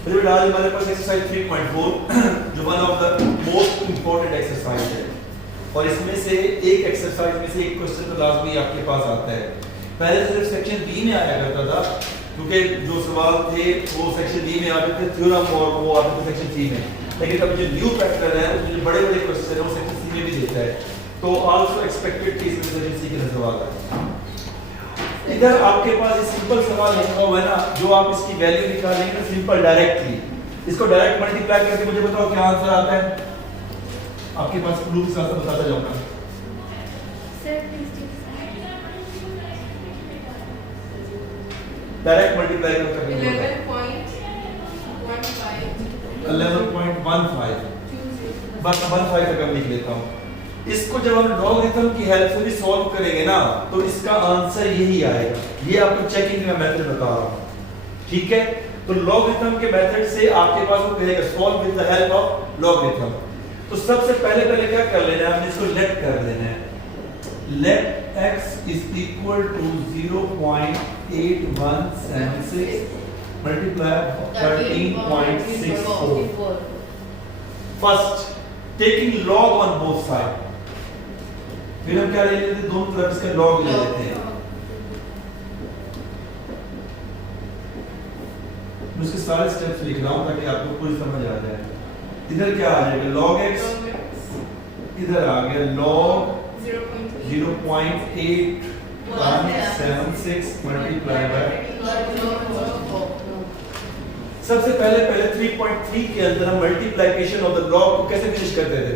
तो बेटा आज हमारे पास एक्सरसाइज 3.4 जो one of the most important exercise है और इसमें से एक एक्सरसाइज में से एक क्वेश्चन तो लाजमी आपके पास आता है। पहले सिर्फ सेक्शन बी में आया करता था क्योंकि जो सवाल थे वो सेक्शन बी में आते थे थ्योरम और वो आते थे सेक्शन सी में, लेकिन अब जो न्यू पैटर्न है उसमें जो बड़े बड़े क्वेश्चन है वो सेक्शन सी में भी देता है, तो आल्सो एक्सपेक्टेड कि इसमें सेक्शन सी के सवाल है। इधर आपके पास ये सिंपल सवाल लिखा हुआ है ना, जो आप इसकी वैल्यू निकालेंगे ना सिंपल डायरेक्टली, इसको डायरेक्ट मल्टीप्लाई करके मुझे बताओ क्या आंसर आता है। आपके पास क्लू के साथ बताता जाऊंगा। डायरेक्ट मल्टीप्लाई करके 11.15 बस 15 तक हम लिख लेता हूँ। इसको जब हम लॉगरिथम की हेल्प से भी सॉल्व करेंगे ना तो इसका आंसर यही आएगा। ये आपको चेकिंग का मेथड बता रहा हूँ, ठीक है। तो लॉगरिथम के मेथड से आपके पास वो कहेगा solve with the help of logarithm. तो सबसे पहले क्या कर लेना है, हमने इसको लेट कर लेना है। Let x is equal to 0.8176 multiply 13.64। First taking log on both side, फिर हम क्या ले लेते हैं, दोनों तरफ इसका log ले लेते हैं। मैं उसके सारे स्टेप्स लिख रहा हूं ताकि आपको पूरी समझ आ जाए। इधर क्या आ जाएगा log x, इधर आ गया log 0.8176 मल्टीप्लाई बाय, सबसे पहले 3.3 के अंदर हम मल्टीप्लिकेशन ऑफ द log को कैसे फिनिश करते थे।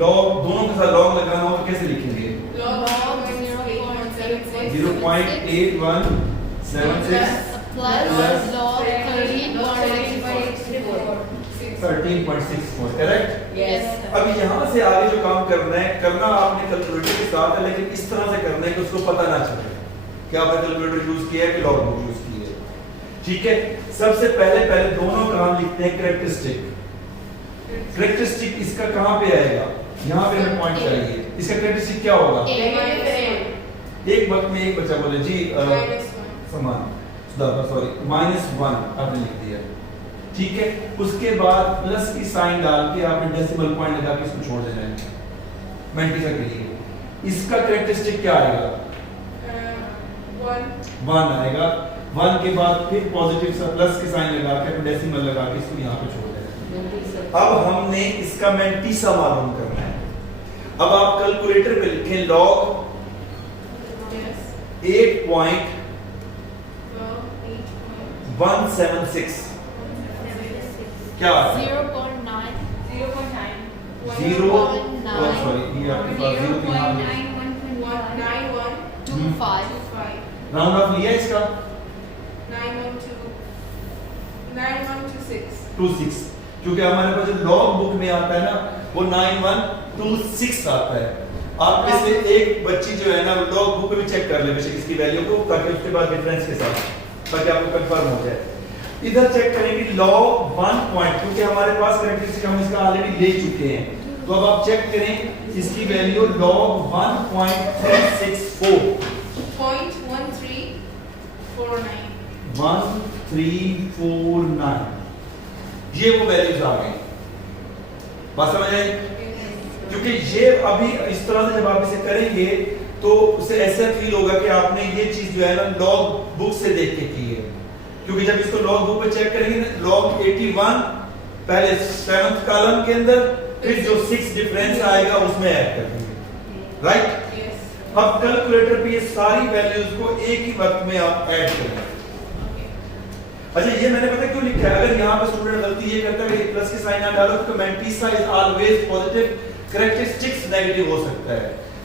log दोनों के साथ log लगाना हो तो कैसे लिखेंगे, 0.8176 plus log 13.64 करेक्ट। yes अब यहाँ से आगे जो काम करना है, करना आपने कैलकुलेटर के साथ है, लेकिन इस तरह से करना है कि उसको पता ना चले कि आपने कैलकुलेटर यूज किया है कि लॉग बुक यूज की है, ठीक है। सबसे पहले दोनों काम लिखते हैं कैरेक्टरिस्टिक। कैरेक्टरिस्टिक इसका कहाँ पे आएगा, यहाँ पे हमें पॉइंट चाहिए। इसका कैरेक्टरिस्टिक क्या होगा, एक वक्त में एक बच्चा बोले जी समान सॉरी -1 आपने लिख दिया, ठीक है। उसके बाद प्लस की साइन डाल के आपने डेसिमल पॉइंट लगा के इसको छोड़ देना है मल्टीप्लाई के लिए। इसका कैरेक्टरिस्टिक क्या आएगा, 1 आएगा। 1 के बाद फिर पॉजिटिव सा प्लस के साइन लगा के डेसिमल लगा के इसको यहाँ पे छोड़ देना है। अब हमने इसका मैंटीसा मालूम करना है। अब आप कैलकुलेटर पे लिखें log 8.176 क्या आता है, 0.9 सॉरी ये आपके पास 0.9125 राउंड ऑफ लिया इसका 9126, क्योंकि हमारे पास जो लॉग बुक में आता है ना वो 9126 आता है। आप में से एक बच्ची जो है ना लॉग बुक में भी चेक कर ले बेशक इसकी वैल्यू को, ताकि उसके बाद डिफरेंस के साथ ताकि आपको कंफर्म हो जाए। इधर चेक करेंगे log 1 पॉइंट, क्योंकि हमारे पास कैरेक्टरिस्टिक हम इसका ऑलरेडी ले चुके हैं, तो अब आप चेक करें इसकी वैल्यू log 1.364 1349, ये वो वैल्यूज आ गई। बात समझ आई, क्योंकि ये अभी इस तरह से जब आप इसे करेंगे तो उसे ऐसा फील होगा कि आपने ये चीज जो है ना लॉग बुक से देख के की है, क्योंकि जब इसको लॉग बुक पे चेक करेंगे ना log 81 पहले 7th कॉलम के अंदर, फिर जो 6 डिफरेंस आएगा उसमें ऐड कर देंगे, राइट। अब कैलकुलेटर पे ये सारी वैल्यूज को एक ही वक्त में आप ऐड करेंगे। अच्छा ये मैंने पता क्यों लिखा है, अगर यहाँ पे स्टूडेंट गलती ये करता है कि प्लस की साइन ना डालो तो mantissa is always positive, characteristics negative हो सकता है।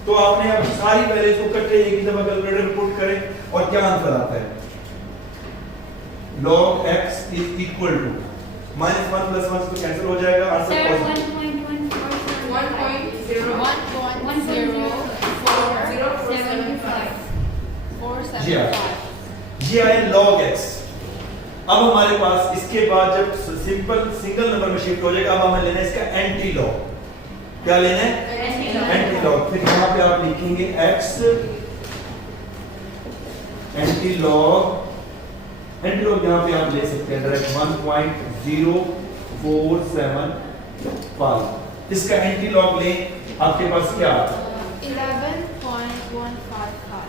तो आपने अब सारी वैल्यूज को इकट्ठे एक ही दफा कैलकुलेटर में पुट करें और क्या आंसर आता है, log x is equal to -1 + 1 तो कैंसिल हो जाएगा, आंसर पॉजिटिव 1.10475 ये आए log x। अब हमारे पास इसके बाद जब सिंपल सिंगल नंबर में शिफ्ट हो जाएगा, अब हमें लेना है इसका एंटी लॉग। क्या लेना है, एंटी लॉग। फिर यहाँ पे आप लिखेंगे x एंटी लॉग यहाँ पे आप ले सकते हैं डायरेक्ट 1.0475। इसका एंटी लॉग लें, आपके पास क्या आता है? 11.155.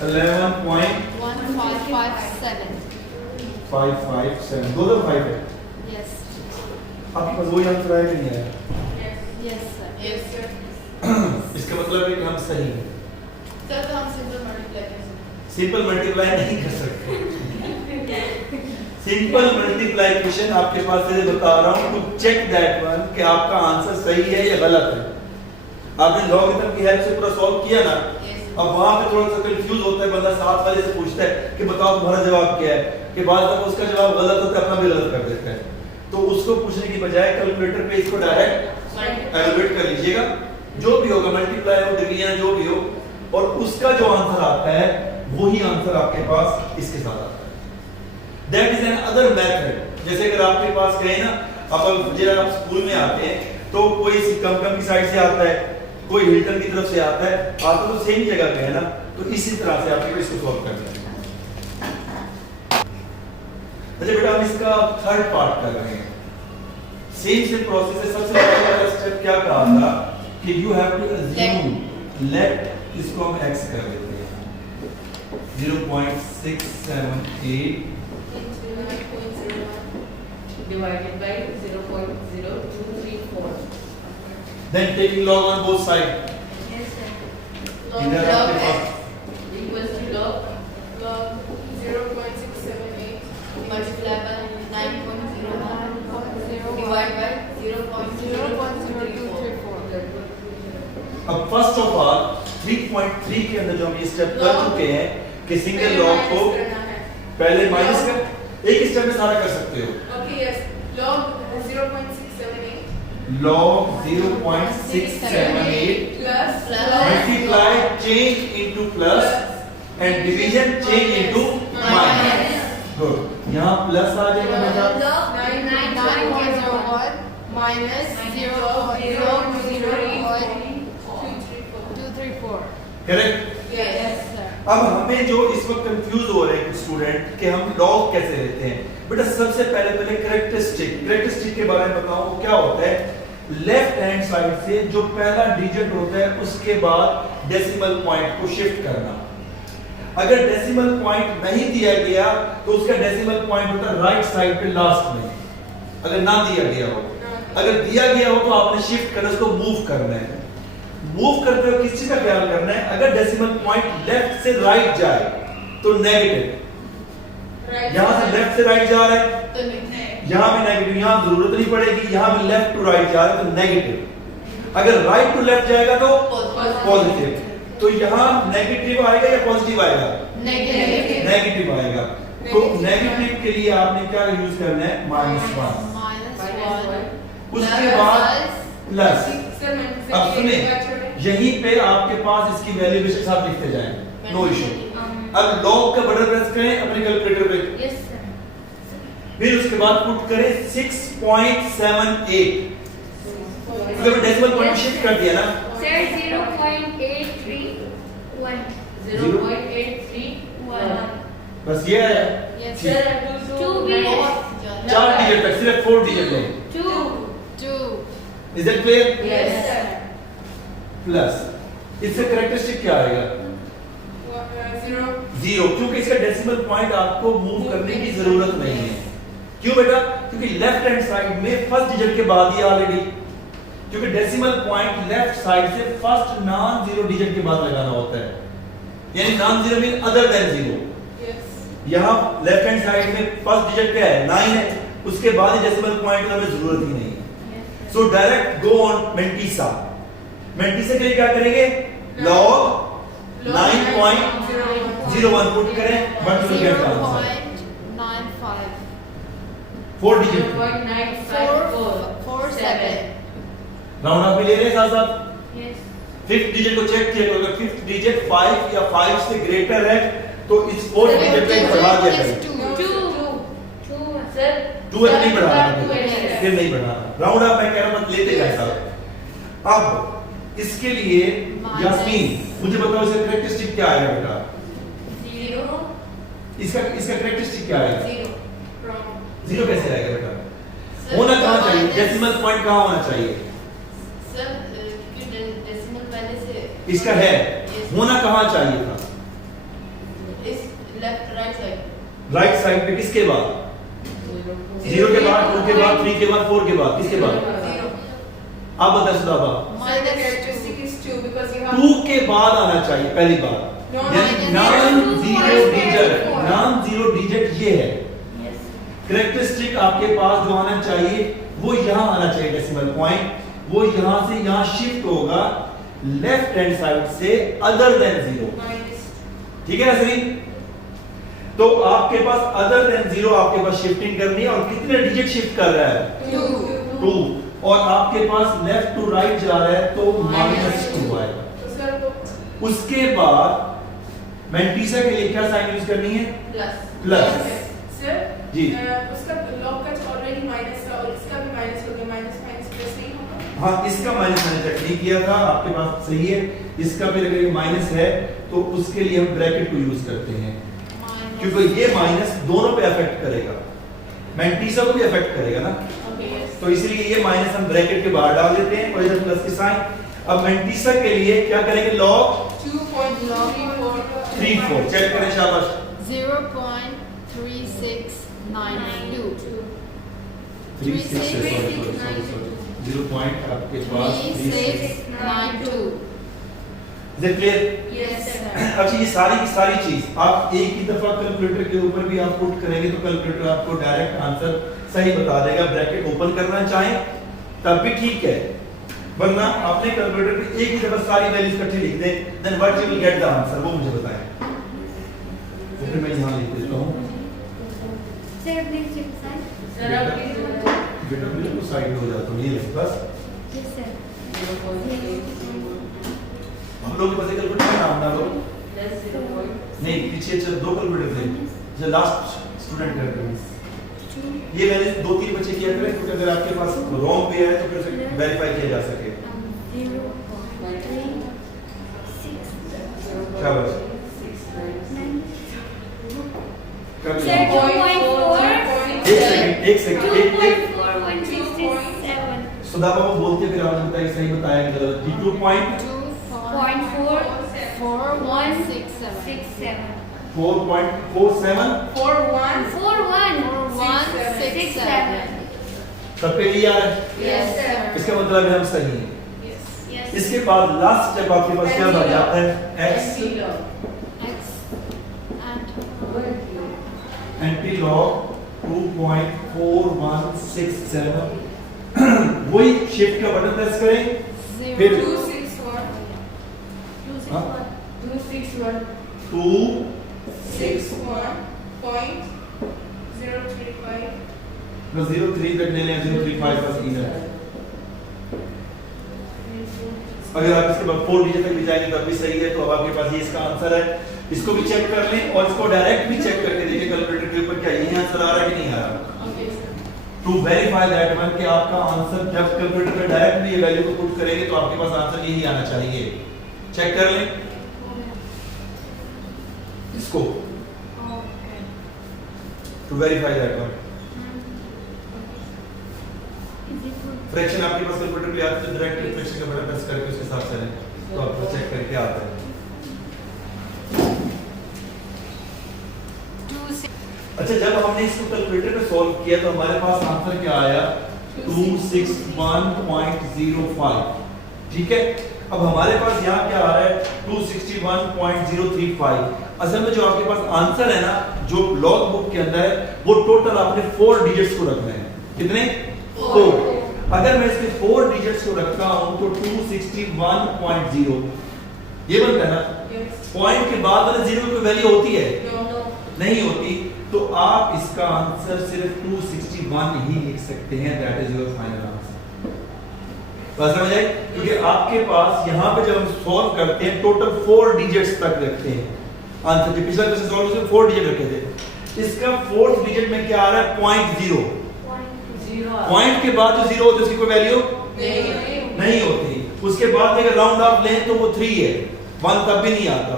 11.557 15557. दो 5 है। Yes. आपके पास वही आंसर आया कि नहीं आया? Yes, sir. Yes, sir. इसका मतलब है कि हम सही हैं। Sir, तो हम simple multiply कर सकते सिंपल मल्टीप्लाई नहीं कर सकते। सिंपल मल्टीप्लिकेशन आपके पास से बता रहा हूं, टू चेक दैट वन कि आपका आंसर सही है या गलत है। आपने लॉगरिथम की हेल्प से पूरा सॉल्व किया ना, हैं। Yes. अब वहां पे थोड़ा सा कंफ्यूज होता है बंदा, साथ वाले से पूछता है कि बताओ तुम्हारा जवाब क्या है, कि बाद में उसका जवाब गलत होता है, अपना भी गलत कर देता है। तो उसको पूछने की बजाय कैलकुलेटर पे इसको डायरेक्ट एलिवेट कर लीजिएगा, जो भी होगा मल्टीप्लाई हो, डिवीजन जो भी हो, और उसका जो आंसर आता है वही आंसर आपके पास इसके साथ आता है। That is an other method. जैसे अगर आपके पास कहे ना, आप स्कूल में आते हैं तो कोई कम की साइड से आता है, कोई हिल्टन की तरफ से आता है, आता तो सेम जगह पे है ना, तो इसी तरह से आपको इसको सॉल्व करना है। अच्छा बेटा, हम इसका थर्ड पार्ट कर रहे हैं। सेम प्रोसेस है। सबसे पहला स्टेप क्या कहा था कि you have to assume, let इसको हम x कर देते हैं 0.678 Divided by 0.0234. then taking log on both sides. Yes, sir. इधर आपके पास Equals to log 0.678 Multiply by 9.01 divided by 0.0234. अब फर्स्ट ऑफ ऑल 3.3 के अंदर जो हम ये स्टेप कर चुके हैं कि सिंगल लॉग को पहले माइनस कर, एक स्टेप में सारा कर सकते हो। Okay, yes. Log 0.678 log 0.678 plus multiply change into plus and division change into minus. Good. यहाँ प्लस आ जाएगा बेटा, 9.01 minus 0.00234. करेक्ट? Yes. Sir. अब हमें जो इस वक्त कंफ्यूज हो रहे हैं स्टूडेंट कि हम लॉग कैसे लेते हैं, बेटा सबसे पहले कैरेक्टरिस्टिक के बारे में बताऊं क्या होता है। लेफ्ट हैंड साइड से जो पहला डिजिट होता है उसके बाद डेसिमल पॉइंट को शिफ्ट करना। अगर डेसिमल पॉइंट नहीं दिया गया तो उसका डेसिमल पॉइंट होता है राइट साइड पे लास्ट में, अगर ना दिया गया हो। अगर दिया गया हो तो आपने शिफ्ट करना, उसको मूव करना है। मूव करते हुए किस चीज का ख्याल करना है, अगर डेसिमल पॉइंट लेफ्ट से राइट जाए तो नेगेटिव, यहां से लेफ्ट से राइट जा रहा है तो नहीं यहां भी नेगेटिव, यहां जरूरत नहीं पड़ेगी, यहां भी लेफ्ट टू राइट जा रहा है तो नेगेटिव। अगर राइट टू लेफ्ट जाएगा तो पॉजिटिव। तो यहां नेगेटिव आएगा या पॉजिटिव आएगा? नेगेटिव आएगा। तो नेगेटिव के लिए आपने क्या यूज करना है? -1। उसके बाद प्लस। अब सुने, यहीं पे आपके पास इसकी वैल्यू के साथ लिखते जाएं, नो इशू। अब लॉग का बटन प्रेस करें अपने कैलकुलेटर पे, Yes, sir. फिर उसके बाद पुट करें 6.78, क्योंकि डेसिमल पॉइंट शिफ्ट कर दिया ना। Sir, 0.831. 0.831. बस ये है। Yes. Sir, Two digits. 4 digit तक, सिर्फ 4 डिजिट लें। 2. 2. Is that clear? Yes, sir. Plus इससे कैरेक्टरिस्टिक क्या आएगा? 0, क्योंकि इसका डेसिमल पॉइंट आपको मूव करने की जरूरत नहीं है। क्यों बेटा? क्योंकि लेफ्ट हैंड साइड में फर्स्ट डिजिट के बाद ही ऑलरेडी, क्योंकि डेसिमल पॉइंट लेफ्ट साइड से फर्स्ट नॉन जीरो डिजिट के बाद लगाना होता है, यानी non zero mean other than 0। Yes. यहाँ लेफ्ट हैंड साइड में फर्स्ट डिजिट क्या है? 9 है, उसके बाद ही डेसिमल पॉइंट की हमें जरूरत ही नहीं है। So direct go on mantissa. Mantissa के लिए क्या करेंगे? log 9.01 पुट करें, 1 to get answer 0.95. 4 digit 0.95447. Round off भी ले रहे हैं साथ साथ। Yes. फिफ्थ डिजिट को चेक किया, अगर फिफ्थ डिजिट 5 या 5 से ग्रेटर है तो इस फोर्थ डिजिट पे बढ़ा दिया करें। 2. Sir. 2 नहीं बढ़ाना, Two है, sir. फिर नहीं बढ़ाना। राउंड ऑफ मैं कह रहा हूं मत लेते जाए साहब। अब इसके लिए यास्मीन मुझे बताओ इसका कैरेक्टरिस्टिक क्या आएगा बेटा? 0.831. इसका कैरेक्टरिस्टिक क्या है? Zero. Wrong. जीरो कैसे आएगा बेटा? Sir, होना कहाँ चाहिए? minus- डेसिमल पॉइंट कहाँ होना चाहिए? Sir, क्योंकि डेसिमल पहले से इसका है, Yes. होना कहाँ चाहिए था? इस left right side right side पे किसके बाद? जीरो के बाद, 2 के बाद, 3 के बाद, 4 के बाद, किसके बाद? Zero. आप बताइए सुदाबा। Sir, the characteristic is 2 because you have 2 के बाद आना चाहिए पहली बार। No, यानी no, non no, zero no, digit, no. Non zero digit ये है। कैरेक्टरिस्टिक आपके पास जो आना चाहिए वो यहाँ आना चाहिए डेसिमल पॉइंट, वो यहाँ से यहाँ शिफ्ट होगा लेफ्ट हैंड साइड से अदर देन जीरो। minus ठीक है सही? तो आपके पास अदर देन जीरो आपके पास शिफ्टिंग करनी है और कितने डिजिट शिफ्ट कर रहा है? 2. 2। और आपके पास लेफ्ट टू राइट जा रहा है तो -2 आएगा। तो सर वो उसके बाद मैंटीसा के लिए क्या साइन यूज करनी है? प्लस। सर जी। उसका लॉग का ऑलरेडी माइनस था और इसका भी माइनस हो गया, माइनस माइनस प्लस नहीं होगा। हाँ, इसका माइनस मैंने चेक नहीं किया था, आपके पास सही है। इसका फिर अगर ये माइनस है तो उसके लिए हम ब्रैकेट को यूज करते हैं क्योंकि ये माइनस दोनों पे अफेक्ट करेगा, मैंटीसा को भी अफेक्ट करेगा ना, ओके यस। तो इसलिए ये माइनस हम ब्रैकेट के बाहर डाल देते हैं और इधर प्लस के साइन। अब मैंटीसा के लिए क्या करेंगे? लॉग 2.34 चेक करें, शाबाश। 0.3692 0 पॉइंट आपके पास 3692 Is it clear? Yes, sir. अच्छा, ये सारी की सारी चीज आप एक ही दफा कैलकुलेटर के ऊपर भी आप पुट करेंगे तो कैलकुलेटर आपको डायरेक्ट आंसर सही बता देगा। ब्रैकेट ओपन करना चाहें तब भी ठीक है, वरना अपने कैलकुलेटर पे एक ही दफा सारी वैल्यूज इकट्ठी लिख दें, then what you will get the answer, वो मुझे बताएं। तो फिर मैं यहां लिख देता हूं। सर अब प्लीज बेटा बिल्कुल साइड हो जाता हूं, ये लिख बस। हम लोग के पास कैलकुलेटर का नाम ना लो, नहीं पीछे चल 2 कैलकुलेटर थे जो लास्ट स्टूडेंट करते हैं। ये वैल्यू 2-3 बच्चे किया करें क्योंकि अगर आपके पास रॉन्ग पे है तो फिर उसे वेरीफाई किया जा सके। शाबाश, कर लिया। एक सेकंड सुधा बाबू बोलते फिर आपने बताया सही बताया कि गलत। 2.4.47 सब पे लिया है, Yes, sir. इसका मतलब है हम सही हैं। इसके बाद लास्ट स्टेप आपके पास क्या बच जाता है? x X and anti log 2.4167 वही शिफ्ट का बटन प्रेस करें, फिर 261 हाँ? 261 261.035 बस 03 तक ले लें, 035 बस इधर। अगर आप इसके बाद 4 डिजिट तक भी जाएंगे तब भी सही है, तो अब आपके पास ये इसका आंसर है। इसको भी चेक कर लें और इसको डायरेक्ट भी चेक करके देखिए कैलकुलेटर के ऊपर क्या यही आंसर आ रहा है कि नहीं आ रहा। टू वेरीफाई दैट वन कि आपका आंसर जब कैलकुलेटर पे डायरेक्ट भी ये वैल्यू को पुट करेंगे तो आपके पास आंसर यही आना चाहिए। चेक कर लें इसको to verify that one. Fraction आपके पास कैलकुलेटर पे आता है तो डायरेक्ट फ्रैक्शन का बटन प्रेस करके उसके साथ चलें तो आपको चेक करके आता है। अच्छा, जब हमने इसको कैलकुलेटर पे सॉल्व किया तो हमारे पास आंसर क्या आया? 261.05। ठीक है, अब हमारे पास यहाँ क्या आ रहा है? 261.035। असल में जो आपके पास आंसर है ना, जो लॉग बुक के अंदर है, वो टोटल आपने 4 डिजिट्स को रखना है। कितने? 4। अगर मैं इसके 4 डिजिट्स को रखता हूं तो 261.0 ये बनता है ना। पॉइंट के बाद वाले जीरो की वैल्यू होती है? नहीं होती, तो आप इसका आंसर सिर्फ 261 ही लिख सकते हैं। That is your final answer. बात समझ आई? क्योंकि आपके पास यहाँ पे जब हम सॉल्व करते हैं टोटल 4 डिजिट्स तक रखते हैं आंसर। जो पिछला क्वेश्चन सॉल्व उसमें 4 डिजिट रखे थे, इसका 4th डिजिट में क्या आ रहा है? 0.0। पॉइंट के बाद जो 0 होता है उसकी कोई वैल्यू नहीं होती। उसके बाद अगर राउंड ऑफ लें तो वो 3 है, 1 तब भी नहीं आता।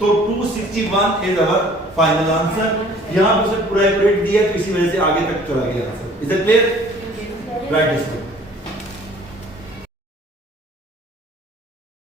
तो 261 इज आवर फाइनल आंसर। यहाँ पे उसे पूरा एक्यूरेट दिया तो इसी वजह से आगे तक चला गया answer. Is it clear? Right.